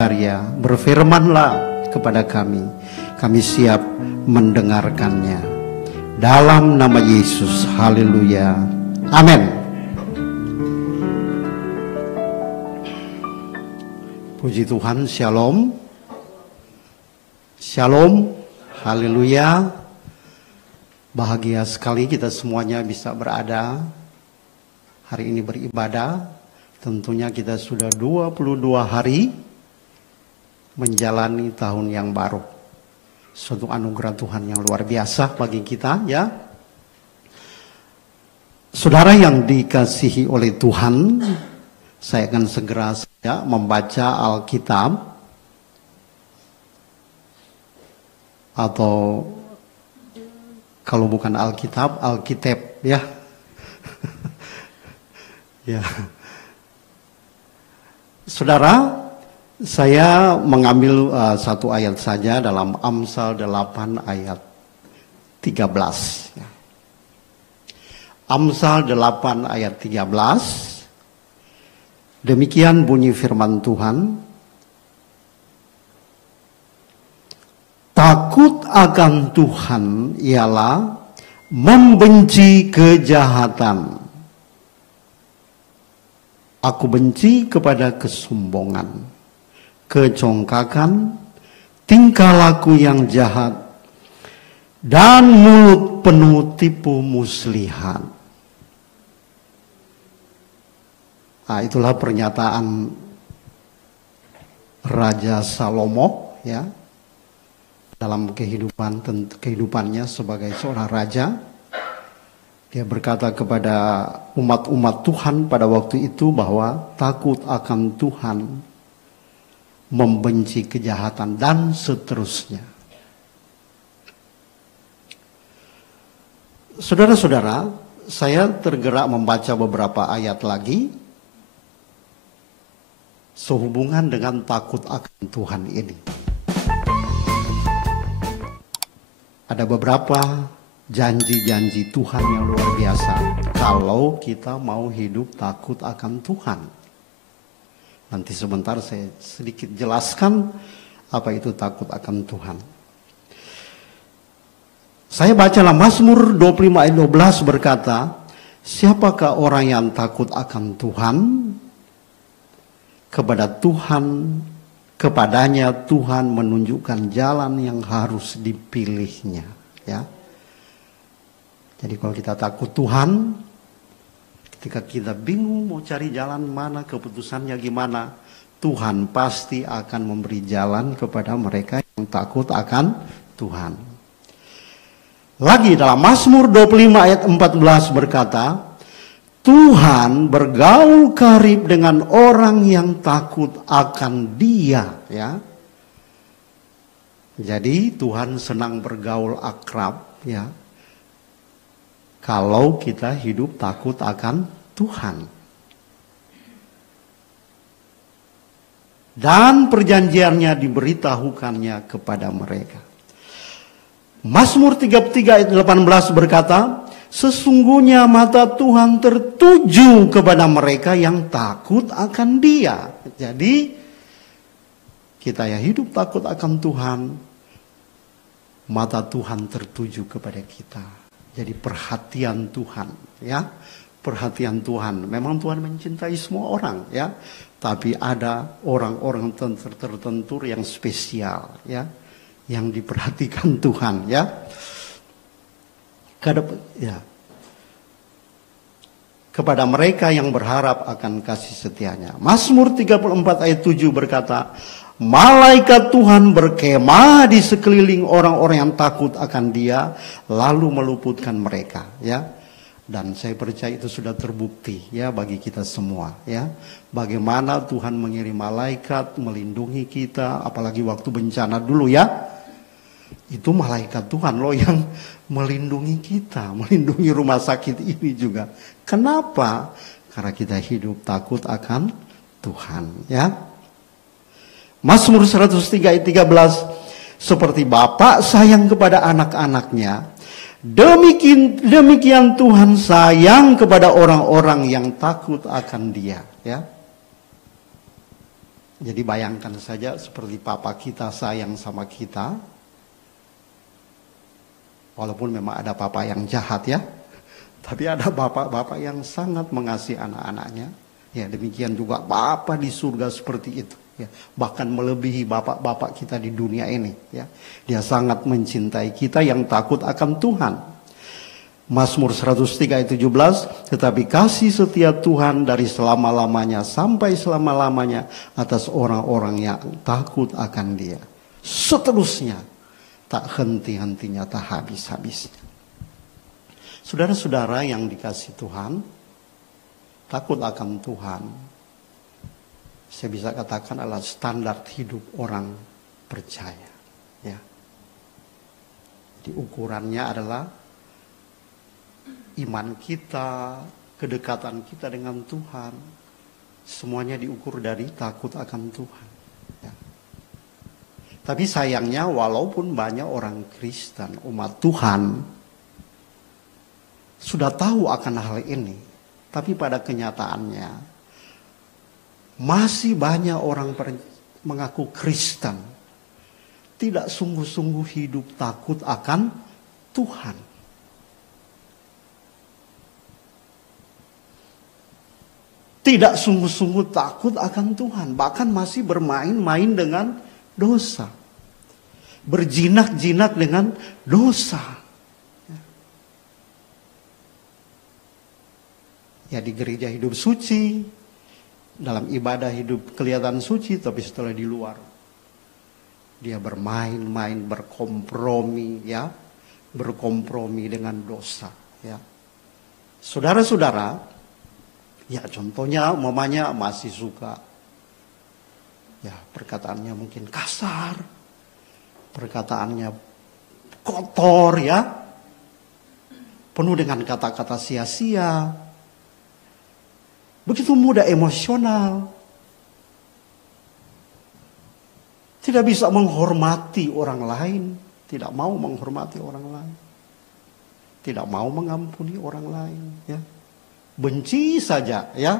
Karya, berfirmanlah kepada kami, kami siap mendengarkannya. Dalam nama Yesus, haleluya, amin. Puji Tuhan, shalom. Shalom, haleluya. Bahagia sekali kita semuanya bisa berada hari ini beribadah. Tentunya kita sudah 22 hari menjalani tahun yang baru. Suatu anugerah Tuhan yang luar biasa bagi kita, ya. Saudara yang dikasihi oleh Tuhan, saya akan segera saja membaca Alkitab, atau kalau bukan Alkitab, Alkitab, ya. Ya. Saudara, saya mengambil satu ayat saja dalam Amsal 8 ayat 13. Amsal 8 ayat 13. Demikian bunyi firman Tuhan. Takut akan Tuhan ialah membenci kejahatan. Aku benci kepada kesombongan, kecongkakan, tingkah laku yang jahat, dan mulut penuh tipu muslihat. Nah, itulah pernyataan Raja Salomo, ya, dalam kehidupannya sebagai seorang raja. Dia berkata kepada umat-umat Tuhan pada waktu itu bahwa takut akan Tuhan, membenci kejahatan, dan seterusnya. Saudara-saudara, saya tergerak membaca beberapa ayat lagi sehubungan dengan takut akan Tuhan ini. Ada beberapa janji-janji Tuhan yang luar biasa kalau kita mau hidup takut akan Tuhan. Nanti sebentar saya sedikit jelaskan apa itu takut akan Tuhan. Saya bacalah Mazmur 25 ayat 12 berkata, siapakah orang yang takut akan Tuhan? Kepadanya Tuhan menunjukkan jalan yang harus dipilihnya, ya. Jadi kalau kita takut Tuhan, ketika kita bingung mau cari jalan mana, keputusannya gimana, Tuhan pasti akan memberi jalan kepada mereka yang takut akan Tuhan. Lagi dalam Mazmur 25 ayat 14 berkata, Tuhan bergaul karib dengan orang yang takut akan Dia, ya. Jadi Tuhan senang bergaul akrab, ya, kalau kita hidup takut akan Tuhan. Dan perjanjiannya diberitahukannya kepada mereka. Mazmur 33 ayat 18 berkata, sesungguhnya mata Tuhan tertuju kepada mereka yang takut akan Dia. Jadi kita yang hidup takut akan Tuhan, mata Tuhan tertuju kepada kita. Jadi perhatian Tuhan, ya, perhatian Tuhan. Memang Tuhan mencintai semua orang, ya, tapi ada orang-orang tertentu yang spesial, ya, yang diperhatikan Tuhan, ya. Kepada mereka yang berharap akan kasih setianya. Mazmur 34 ayat 7 berkata, malaikat Tuhan berkemah di sekeliling orang-orang yang takut akan Dia, lalu meluputkan mereka, ya. Dan saya percaya itu sudah terbukti, ya, bagi kita semua, ya. Bagaimana Tuhan mengirim malaikat melindungi kita, apalagi waktu bencana dulu, ya. Itu malaikat Tuhan loh yang melindungi kita, melindungi rumah sakit ini juga. Kenapa? Karena kita hidup takut akan Tuhan, ya. Mazmur 103 ayat 13, seperti Bapa sayang kepada anak-anaknya, demikian Tuhan sayang kepada orang-orang yang takut akan Dia, ya. Jadi bayangkan saja seperti papa kita sayang sama kita. Walaupun memang ada papa yang jahat ya. Tapi ada bapak-bapak yang sangat mengasihi anak-anaknya. Ya, demikian juga Bapa di surga seperti itu. Ya, bahkan melebihi bapak-bapak kita di dunia ini. Ya, dia sangat mencintai kita yang takut akan Tuhan. Mazmur 103 ayat 17, tetapi kasih setia Tuhan dari selama-lamanya sampai selama-lamanya atas orang-orang yang takut akan Dia. Seterusnya, tak henti-hentinya, tak habis-habisnya. Saudara-saudara yang dikasihi Tuhan, takut akan Tuhan, saya bisa katakan adalah standar hidup orang percaya. Ya. Jadi ukurannya adalah iman kita, kedekatan kita dengan Tuhan, semuanya diukur dari takut akan Tuhan. Ya. Tapi sayangnya walaupun banyak orang Kristen, umat Tuhan, sudah tahu akan hal ini, tapi pada kenyataannya masih banyak orang mengaku Kristen tidak sungguh-sungguh hidup takut akan Tuhan. Tidak sungguh-sungguh takut akan Tuhan, bahkan masih bermain-main dengan dosa, berjinak-jinak dengan dosa. Ya, di gereja hidup suci, dalam ibadah hidup kelihatan suci, tapi setelah di luar dia bermain-main, berkompromi, ya, berkompromi dengan dosa. Ya, saudara-saudara, ya contohnya, mamanya masih suka, ya perkataannya mungkin kasar, perkataannya kotor, ya, penuh dengan kata-kata sia-sia. Begitu mudah emosional. Tidak bisa menghormati orang lain. Tidak mau menghormati orang lain. Tidak mau mengampuni orang lain. Ya. Benci saja. Ya.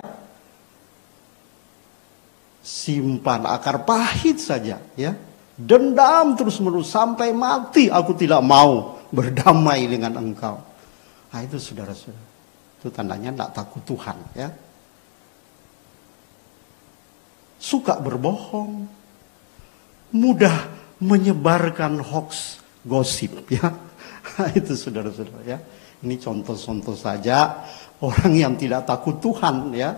Simpan akar pahit saja. Ya. Dendam terus-menerus sampai mati. Aku tidak mau berdamai dengan engkau. Nah, itu saudara-saudara. Itu tandanya tidak takut Tuhan. Ya. Suka berbohong, mudah menyebarkan hoax, gosip, ya. Itu saudara-saudara, ya. Ini contoh-contoh saja orang yang tidak takut Tuhan, ya.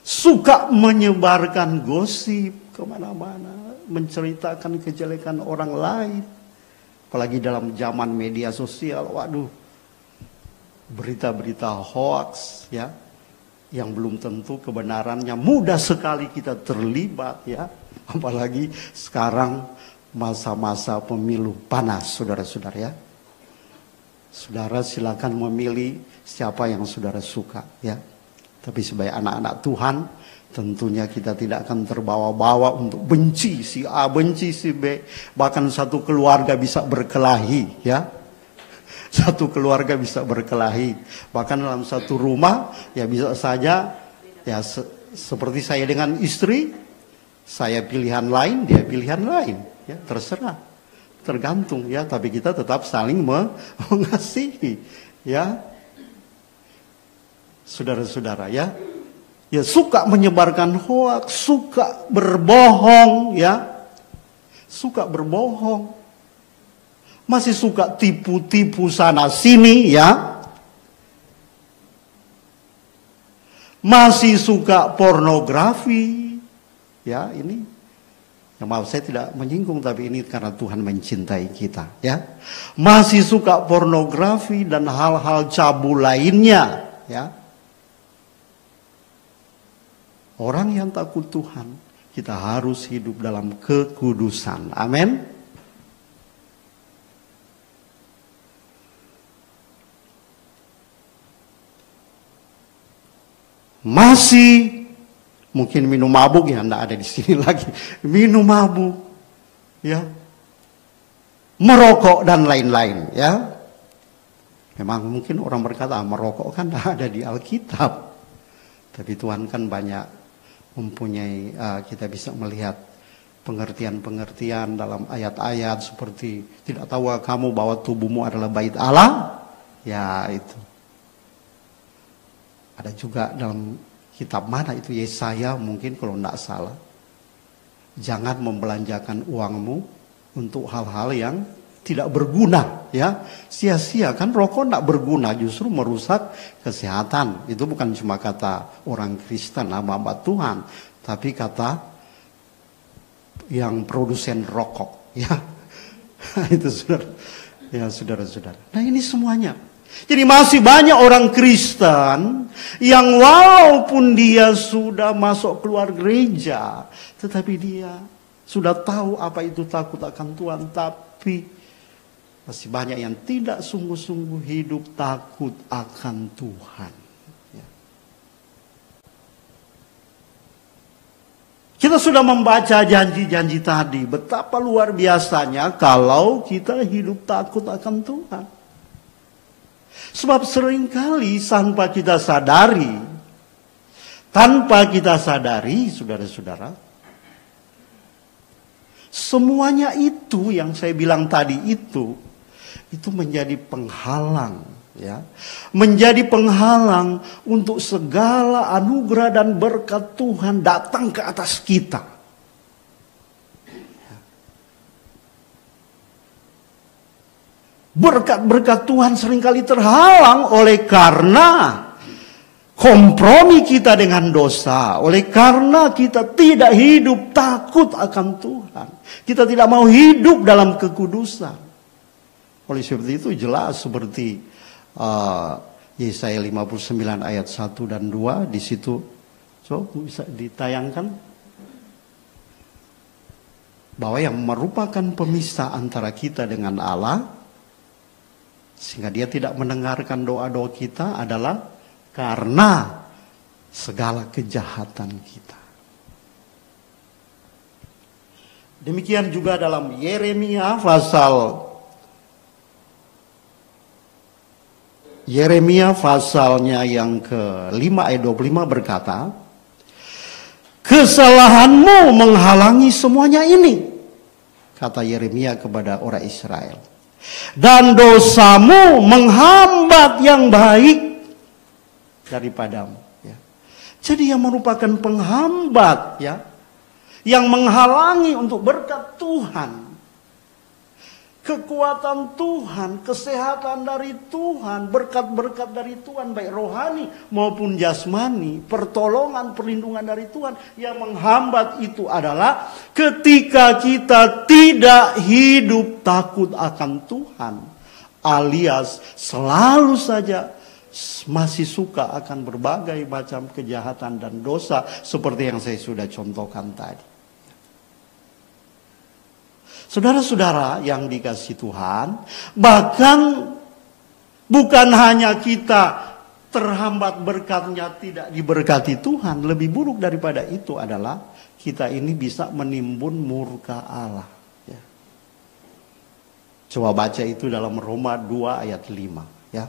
Suka menyebarkan gosip kemana-mana, menceritakan kejelekan orang lain. Apalagi dalam zaman media sosial, waduh, berita-berita hoax, ya. Yang belum tentu kebenarannya, mudah sekali kita terlibat, ya. Apalagi sekarang masa-masa pemilu panas, saudara-saudara, ya. Saudara silakan memilih siapa yang saudara suka, ya. Tapi sebagai anak-anak Tuhan, tentunya kita tidak akan terbawa-bawa untuk benci si A, benci si B. Bahkan satu keluarga bisa berkelahi, ya. Satu keluarga bisa berkelahi. Bahkan dalam satu rumah, ya bisa saja, ya seperti saya dengan istri, saya pilihan lain, dia pilihan lain. Ya, terserah, tergantung, ya. Tapi kita tetap saling mengasihi, ya. Saudara-saudara, ya. Ya, suka menyebarkan hoaks, suka berbohong, ya. Suka berbohong. Masih suka tipu-tipu sana sini, ya. Masih suka pornografi. Ya, ini. Ya, maaf saya tidak menyinggung, tapi ini karena Tuhan mencintai kita, ya. Masih suka pornografi dan hal-hal cabul lainnya, ya. Orang yang takut Tuhan, kita harus hidup dalam kekudusan. Amin. Masih mungkin minum mabuk, ya enggak ada di sini lagi. Minum mabuk, ya. Merokok dan lain-lain, ya. Memang mungkin orang berkata merokok kan enggak ada di Alkitab. Tapi Tuhan kan banyak mempunyai kita bisa melihat pengertian-pengertian dalam ayat-ayat seperti tidak tahu kamu bahwa tubuhmu adalah bait Allah? Ya itu. Ada juga dalam kitab mana itu, Yesaya mungkin kalau tidak salah. Jangan membelanjakan uangmu untuk hal-hal yang tidak berguna, ya. Sia-sia, kan rokok tidak berguna, justru merusak kesehatan. Itu bukan cuma kata orang Kristen, hamba Tuhan, tapi kata yang produsen rokok, ya. Itu saudara-saudara. Nah ini semuanya. Jadi masih banyak orang Kristen yang walaupun dia sudah masuk keluar gereja, tetapi dia sudah tahu apa itu takut akan Tuhan, tapi masih banyak yang tidak sungguh-sungguh hidup takut akan Tuhan. Ya. Kita sudah membaca janji-janji tadi, betapa luar biasanya kalau kita hidup takut akan Tuhan. Sebab seringkali tanpa kita sadari, saudara-saudara, semuanya itu yang saya bilang tadi itu menjadi penghalang, ya, menjadi penghalang untuk segala anugerah dan berkat Tuhan datang ke atas kita. Berkat-berkat Tuhan seringkali terhalang oleh karena kompromi kita dengan dosa, oleh karena kita tidak hidup takut akan Tuhan, kita tidak mau hidup dalam kekudusan. Oleh sebab itu jelas seperti Yesaya 59 ayat 1 dan 2 di situ, bisa ditayangkan, bahwa yang merupakan pemisah antara kita dengan Allah sehingga dia tidak mendengarkan doa-doa kita adalah karena segala kejahatan kita. Demikian juga dalam Yeremia pasalnya yang ke-5 ayat 25 berkata, kesalahanmu menghalangi semuanya ini, kata Yeremia kepada orang Israel. Dan dosamu menghambat yang baik daripadamu. Ya. Jadi yang merupakan penghambat, ya, yang menghalangi untuk berkat Tuhan, kekuatan Tuhan, kesehatan dari Tuhan, berkat-berkat dari Tuhan, baik rohani maupun jasmani, pertolongan, perlindungan dari Tuhan, yang menghambat itu adalah ketika kita tidak hidup takut akan Tuhan, alias selalu saja masih suka akan berbagai macam kejahatan dan dosa seperti yang saya sudah contohkan tadi. Saudara-saudara yang dikasihi Tuhan, bahkan bukan hanya kita terhambat berkatnya, tidak diberkati Tuhan, lebih buruk daripada itu adalah kita ini bisa menimbun murka Allah. Ya. Coba baca itu dalam Roma 2 ayat 5. Ya.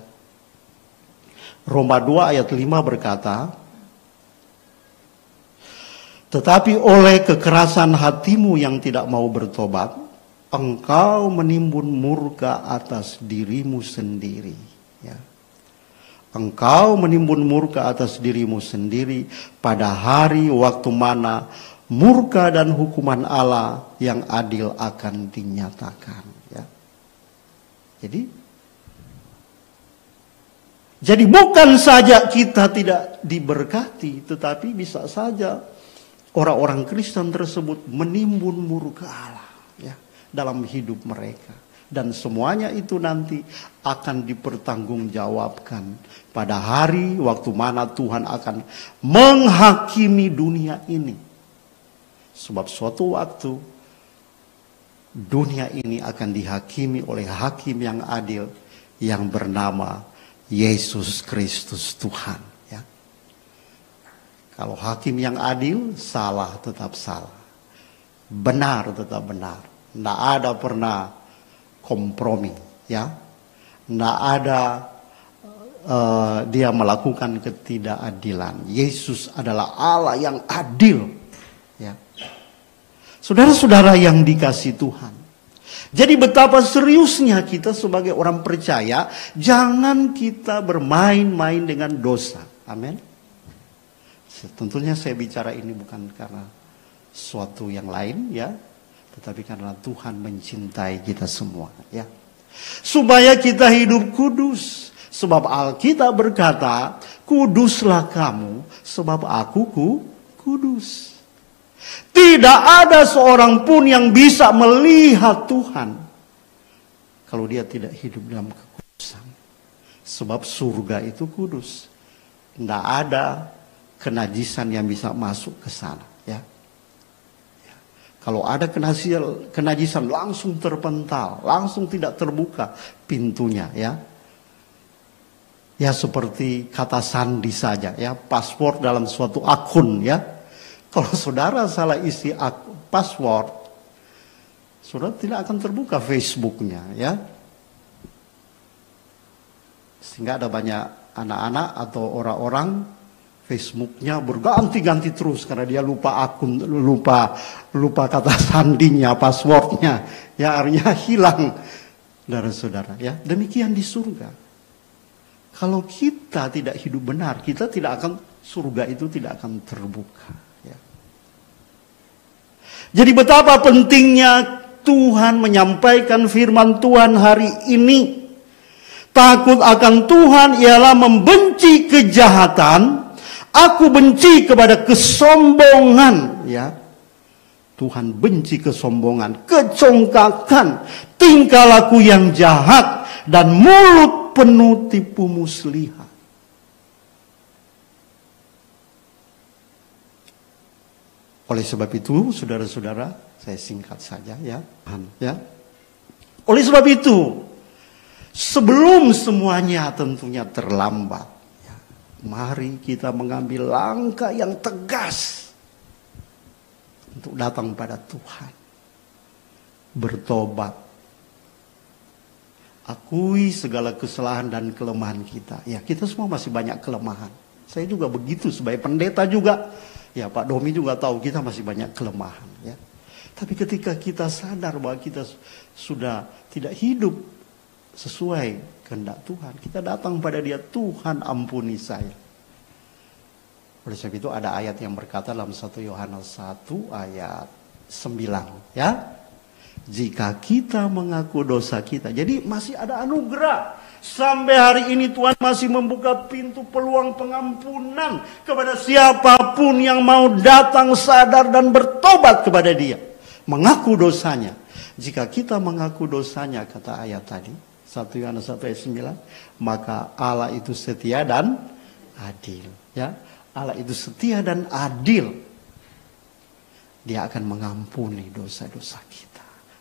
Roma 2 ayat 5 berkata, tetapi oleh kekerasan hatimu yang tidak mau bertobat, engkau menimbun murka atas dirimu sendiri. Ya. Engkau menimbun murka atas dirimu sendiri pada hari waktu mana murka dan hukuman Allah yang adil akan dinyatakan. Ya. Jadi bukan saja kita tidak diberkati, tetapi bisa saja orang-orang Kristen tersebut menimbun murka Allah dalam hidup mereka. Dan semuanya itu nanti akan dipertanggungjawabkan pada hari waktu mana Tuhan akan menghakimi dunia ini. Sebab suatu waktu dunia ini akan dihakimi oleh hakim yang adil yang bernama Yesus Kristus Tuhan. Ya. Kalau hakim yang adil, salah tetap salah, benar tetap benar. Tidak ada pernah kompromi, ya. Tidak ada dia melakukan ketidakadilan. Yesus adalah Allah yang adil. Ya. Saudara-saudara yang dikasihi Tuhan. Jadi betapa seriusnya kita sebagai orang percaya, jangan kita bermain-main dengan dosa. Amin. Tentunya saya bicara ini bukan karena suatu yang lain ya, tetapi karena Tuhan mencintai kita semua ya. Supaya kita hidup kudus. Sebab Alkitab berkata, kuduslah kamu sebab aku kudus. Tidak ada seorang pun yang bisa melihat Tuhan kalau dia tidak hidup dalam kekudusan. Sebab surga itu kudus. Tidak ada kenajisan yang bisa masuk ke sana. Ya. Kalau ada kenajisan langsung terpental, langsung tidak terbuka pintunya. Ya, ya seperti kata sandi saja. Ya, paspor dalam suatu akun. Ya. Kalau saudara salah isi password, saudara tidak akan terbuka Facebooknya, ya. Sehingga ada banyak anak-anak atau orang-orang Facebooknya berganti-ganti terus karena dia lupa akun, lupa kata sandinya, passwordnya, ya artinya hilang dari saudara, ya. Demikian di surga. Kalau kita tidak hidup benar, kita tidak akan, surga itu tidak akan terbuka. Jadi betapa pentingnya Tuhan menyampaikan firman Tuhan hari ini. Takut akan Tuhan ialah membenci kejahatan. Aku benci kepada kesombongan. Ya, Tuhan benci kesombongan, kecongkakan, tingkah laku yang jahat, dan mulut penuh tipu muslihat. Oleh sebab itu, saudara-saudara, saya singkat saja ya. Oleh sebab itu, sebelum semuanya tentunya terlambat, ya, mari kita mengambil langkah yang tegas untuk datang pada Tuhan. Bertobat. Akui segala kesalahan dan kelemahan kita. Ya, kita semua masih banyak kelemahan. Saya juga begitu sebagai pendeta juga. Ya, Pak Domi juga tahu kita masih banyak kelemahan. Ya. Tapi ketika kita sadar bahwa kita sudah tidak hidup sesuai kehendak Tuhan, kita datang pada Dia, Tuhan ampuni saya. Oleh sebab itu ada ayat yang berkata dalam 1 Yohanes 1 ayat 9. Ya, jika kita mengaku dosa kita, jadi masih ada anugerah. Sampai hari ini Tuhan masih membuka pintu peluang pengampunan kepada siapapun yang mau datang sadar dan bertobat kepada Dia. Mengaku dosanya. Jika kita mengaku dosanya, kata ayat tadi, 1 Yohanes 1 ayat 9, maka Allah itu setia dan adil. Ya, Allah itu setia dan adil. Dia akan mengampuni dosa-dosa kita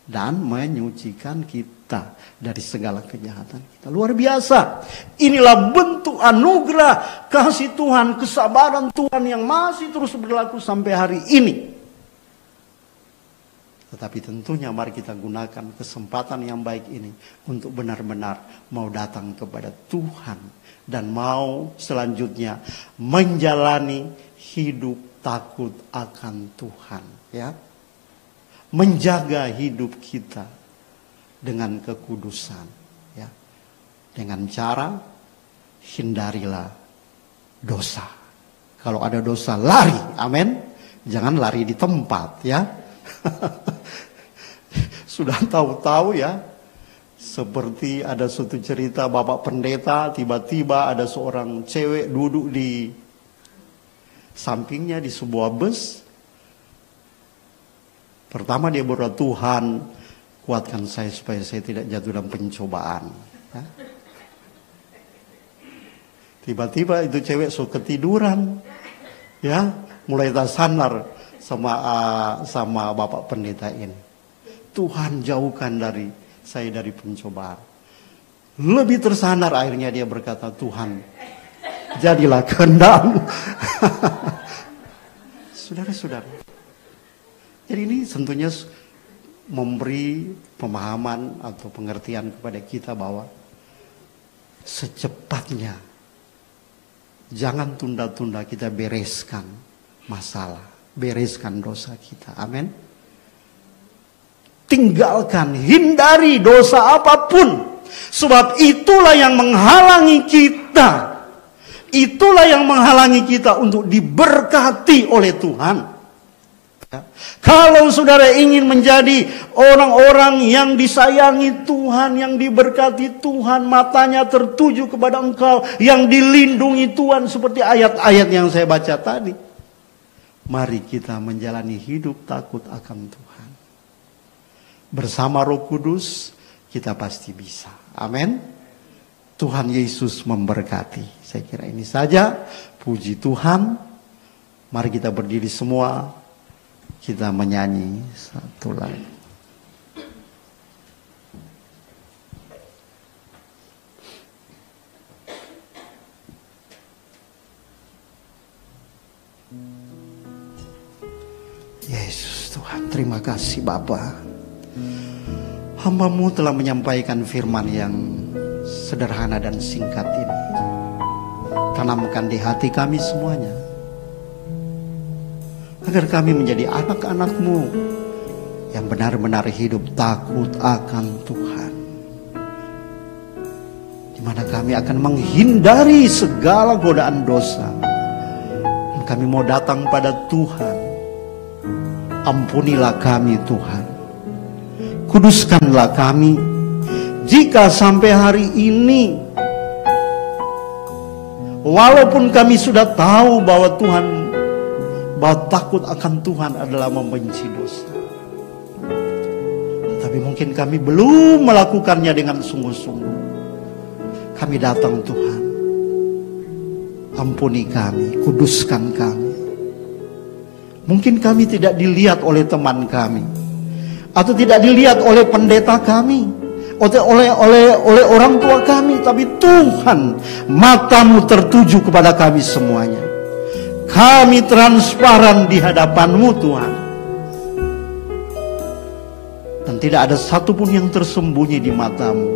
dan menyucikan kita dari segala kejahatan kita. Luar biasa. Inilah bentuk anugerah kasih Tuhan, kesabaran Tuhan yang masih terus berlaku sampai hari ini. Tetapi tentunya mari kita gunakan kesempatan yang baik ini untuk benar-benar mau datang kepada Tuhan dan mau selanjutnya menjalani hidup takut akan Tuhan, ya. Menjaga hidup kita dengan kekudusan, ya. Dengan cara hindarilah dosa. Kalau ada dosa lari, amin. Jangan lari di tempat, ya. Sudah tahu-tahu ya, seperti ada suatu cerita bapak pendeta, tiba-tiba ada seorang cewek duduk di sampingnya di sebuah bus. Pertama dia berdoa, Tuhan kuatkan saya supaya saya tidak jatuh dalam pencobaan. Ya. Tiba-tiba itu cewek so ketiduran, ya, mulai tersadar sama bapak pendeta ini. Tuhan jauhkan saya dari pencobaan. Lebih tersadar akhirnya dia berkata, Tuhan jadilah kehendak-Mu. Saudara-saudara, jadi ini tentunya memberi pemahaman atau pengertian kepada kita bahwa secepatnya Jangan tunda-tunda kita bereskan masalah, bereskan dosa kita. Amin. Tinggalkan, hindari dosa apapun. Sebab itulah yang menghalangi kita. Itulah yang menghalangi kita untuk diberkati oleh Tuhan. Kalau saudara ingin menjadi orang-orang yang disayangi Tuhan, yang diberkati Tuhan, matanya tertuju kepada engkau, yang dilindungi Tuhan seperti ayat-ayat yang saya baca tadi. Mari kita menjalani hidup takut akan Tuhan. Bersama Roh Kudus kita pasti bisa. Amin. Tuhan Yesus memberkati. Saya kira ini saja. Puji Tuhan. Mari kita berdiri semua. Kita menyanyi satu lagu. Yesus Tuhan, terima kasih Bapa. Hamba-Mu telah menyampaikan firman yang sederhana dan singkat ini. Tanamkan di hati kami semuanya, agar kami menjadi anak-anak-Mu yang benar-benar hidup takut akan Tuhan. Di mana kami akan menghindari segala godaan dosa. Dan kami mau datang pada Tuhan. Ampunilah kami Tuhan. Kuduskanlah kami. Jika sampai hari ini, walaupun kami sudah tahu bahwa takut akan Tuhan adalah membenci dosa, tapi mungkin kami belum melakukannya dengan sungguh-sungguh. Kami datang Tuhan, ampuni kami, kuduskan kami. Mungkin kami tidak dilihat oleh teman kami, atau tidak dilihat oleh pendeta kami, oleh orang tua kami, tapi Tuhan, mata-Mu tertuju kepada kami semuanya. Kami transparan di hadapan-Mu Tuhan. Dan tidak ada satupun yang tersembunyi di mata-Mu.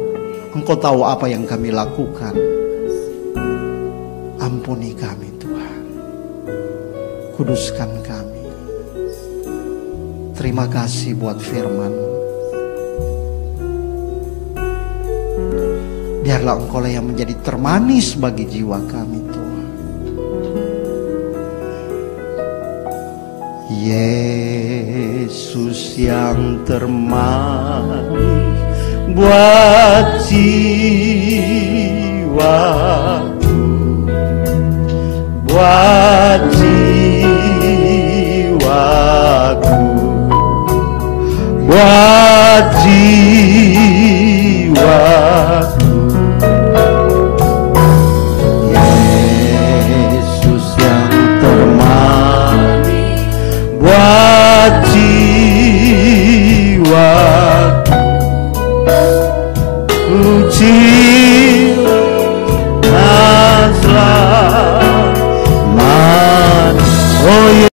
Engkau tahu apa yang kami lakukan. Ampuni kami Tuhan. Kuduskan kami. Terima kasih buat firman-Mu. Biarlah Engkaulah yang menjadi termanis bagi jiwa kami Tuhan. Yesus yang termanis buat jiwaku, buat jiwaku, buat jiwaku. Yesus yang termanis buat jiwaku, ku